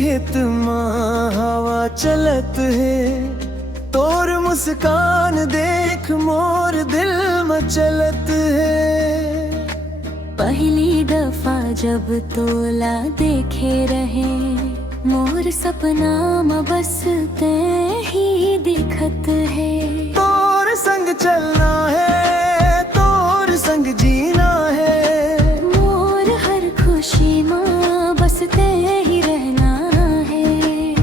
खेत माँ हवा चलत है, तोर मुस्कान देख मोर दिल मचलत है। पहली दफा जब तोला देखे रहे, मोर सपना में बस ते ही दिखत है। तोर संग चलना है, तोर संग जीना है, मोर हर खुशी में बस ते ही रहना है।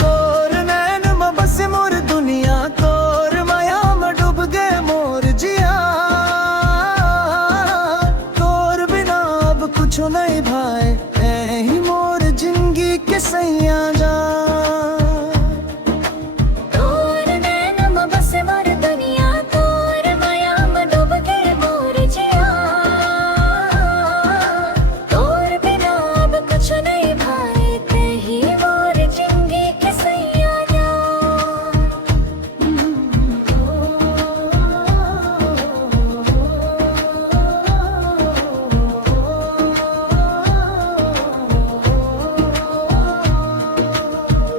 तोर नैन में बस मोर दुनिया, तोर माया में डूब गए मोर जिया। तोर बिना अब कुछ नहीं भाई, ऐ ही मोर जिंदगी के सैया जा। तोर नैन में बस मोर दुनिया, तोर माया में डूब गए मोर जिया। तोर बिना अब कुछ नहीं भाई, ते ही मोर जिंदगी के सैया जा।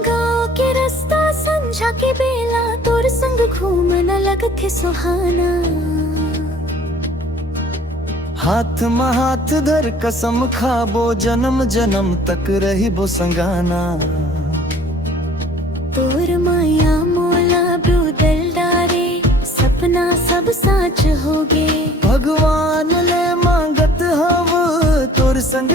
गाँव के रास्ता संझा के बेला, तोर संग घूमना लगथे सुहाना। हाथ में हाथ धर कसम खाबो, जन्म जन्म तक रही बो संगाना। तोर माया मोला ब्रूदल डारे, सपना सब साच होगे। भगवान ले मांगत हव तोर संग